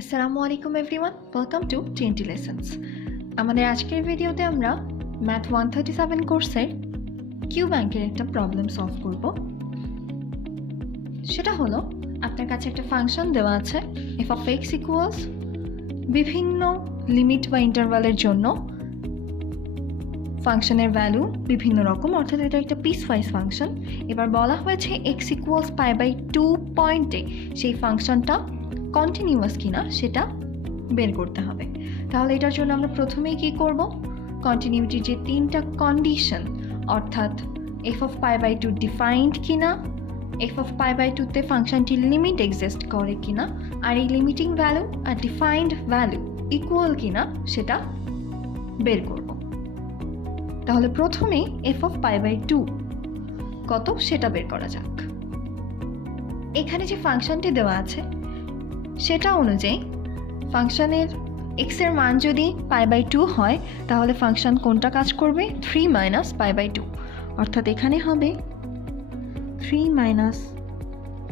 আসসালামু আলাইকুম everyone, welcome to TNT-Lessons। আমাদের আজকের ভিডিওতে আমরা ম্যাথ 137 কোর্সের কিউ ব্যাংকের একটা প্রবলেম সলভ করব। সেটা হলো, আপনার কাছে একটা ফাংশন দেওয়া আছে f of x ইকুয়ালস বিভিন্ন লিমিট বা ইন্টারভালের জন্য ফাংশনের ভ্যালু বিভিন্ন রকম, অর্থাৎ এটা একটা পিসওয়াইজ ফাংশন। এবার বলা হয়েছে x ইকুয়ালস π/2 পয়েন্টে সেই ফাংশনটা কন্টিনিউয়াস কিনা সেটা বের করতে হবে। তাহলে এটার জন্য আমরা প্রথমেই কি করব, কন্টিনিউটির যে তিনটা কন্ডিশন, অর্থাৎ f of π/2 ডিফাইন্ড কিনা, f of π/2 তে ফাংশনটির লিমিট এক্সিস্ট করে কিনা, আর এই লিমিটিং ভ্যালু আর ডিফাইন্ড ভ্যালু ইকুয়াল কিনা সেটা বের করব। তাহলে প্রথমে f of π/2 কত সেটা বের করা যাক। এখানে যে ফাংশনটি দেওয়া আছে সেটা অনুযায়ী ফাংশনের x এর মান যদি π/2 হয় তাহলে ফাংশন কোনটা কাজ করবে, 3 - π/2, অর্থাৎ এখানে হবে 3 -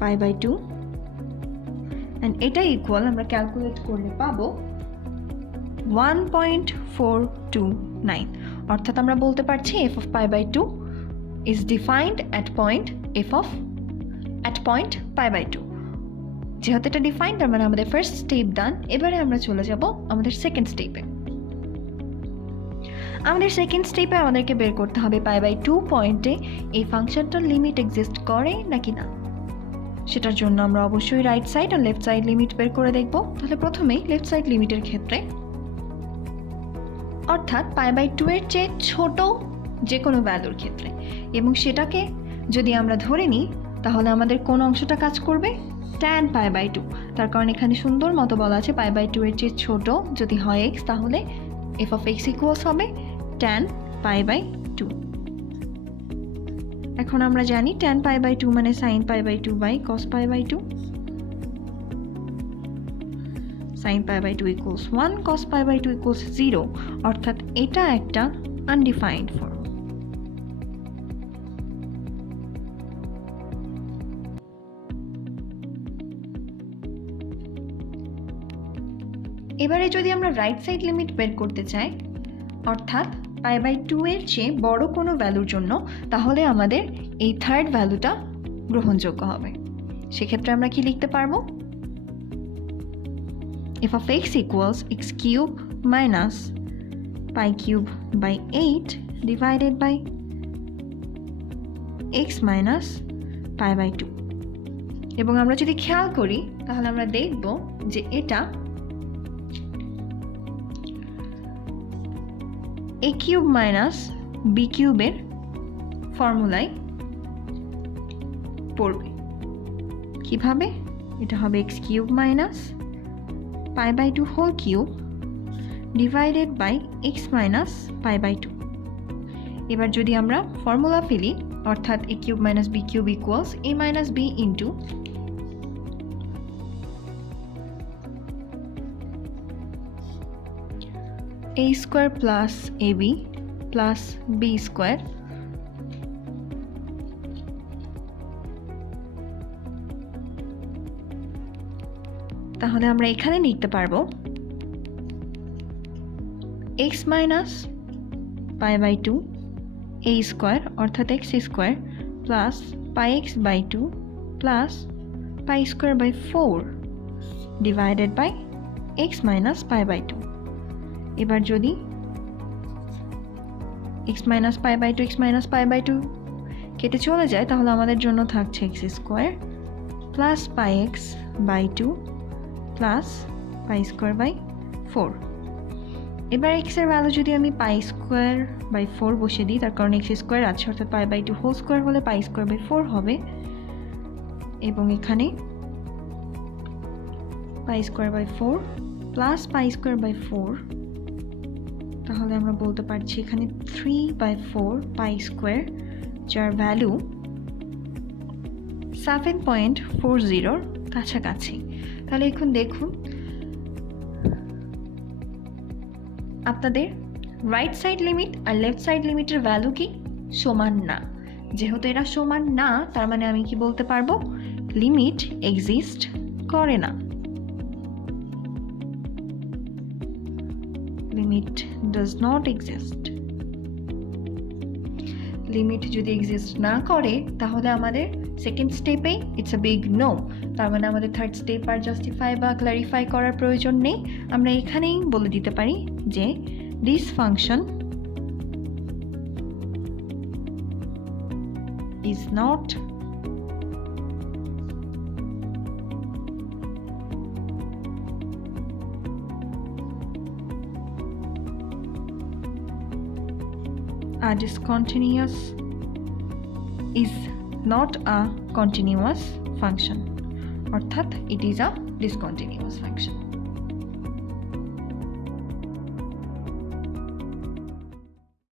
π/2 অ্যান্ড এটা ইকুয়াল আমরা ক্যালকুলেট করলে পাবো 1.429, অর্থাৎ আমরা বলতে পারছি f of π/2 is defined at point π/2। যেহেতু এটা ডিফাইন্ড, তার মানে আমাদের ফার্স্ট স্টেপ ডান। এবারে আমরা চলে যাব আমাদের সেকেন্ড স্টেপে। আমাদের সেকেন্ড স্টেপে আমাদেরকে বের করতে হবে π/2 পয়েন্টে এই ফাংশনটার লিমিট এক্সিস্ট করে নাকি না। সেটার জন্য আমরা অবশ্যই রাইট সাইড আর লেফট সাইড লিমিট বের করে দেখব। তাহলে প্রথমেই লেফট সাইড লিমিটের ক্ষেত্রে, অর্থাৎ π/2 এর চেয়ে ছোট যে কোনো ভ্যালুর ক্ষেত্রে, এবং সেটাকে যদি আমরা ধরে নিই তাহলে আমাদের কোন অংশটা কাজ করবে, tan π/2। তার কারণ এখানে সুন্দর মতো বলা আছে π/2 এর চেয়ে ছোট যদি হয় x, তাহলে f of x ইকুয়ালস হবে tan π/2। এখন আমরা জানি tan π/2 মানে sin π/2 by cos π/2। sin π/2 equals 1, cos π/2 equals 0, অর্থাৎ এটা একটা আনডিফাইন্ড ফর্ম। এবারে যদি আমরা রাইট সাইড লিমিট বের করতে চাই, অর্থাৎ π/2 এর চেয়ে বড় কোনো ভ্যালুর জন্য, তাহলে আমাদের এই থার্ড ভ্যালুটা গ্রহণযোগ্য হবে। সেক্ষেত্রে আমরা কি লিখতে পারবো, f of x equals x³ minus π³/8 divided by x minus π/2। এবং আমরা যদি খেয়াল করি তাহলে আমরা দেখব যে এটা a³ মাইনাস b³ এর ফর্মুলায় পড়বে। কিভাবে, এটা হবে x³ minus π/2 whole cube divided by x minus π/2। এবার যদি আমরা ফর্মুলা ফেলি, অর্থাৎ a³ minus b³ equals a minus b into a square plus ab plus b square, তাহলে আমরা এখানে লিখতে পারবো x মাইনাস π/2 a স্কোয়ার, অর্থাৎ x square plus πx/2 plus π²/4 divided by x minus π/2। এবার যদি x মাইনাস π/2 কেটে চলে যায় তাহলে আমাদের জন্য থাকছে x square plus πx/2 plus π²/4। এবার x এর ভ্যালু যদি আমি π²/4 বসে দিই, তার কারণ x স্কোয়ার আছে, অর্থাৎ π/2 হোল স্কোয়ার হলে π²/4 হবে, এবং এখানে π²/4 প্লাস π²/4, তাহলে আমরা বলতে পারছি এখানে 3/4 π², যার ভ্যালু 7.40 কাছাকাছি। তাহলে এখন দেখুন আপনাদের রাইট সাইড লিমিট আর লেফট সাইড লিমিটের ভ্যালু কি সমান না। যেহেতু এরা সমান না, তার মানে আমি কি বলতে পারবো, লিমিট এক্সিস্ট করে না। limit does not exist. Limit যদি এক্সিস্ট না করে তাহলে আমাদের সেকেন্ড স্টেপে ইটস আ বিগ নো। তার মানে আমাদের থার্ড স্টেপ আর জাস্টিফাই বা ক্ল্যারিফাই করার প্রয়োজন নেই। আমরা এখানেই বলে দিতে পারি যে this function is not a discontinuous is not a continuous function, অর্থাৎ it is a discontinuous function.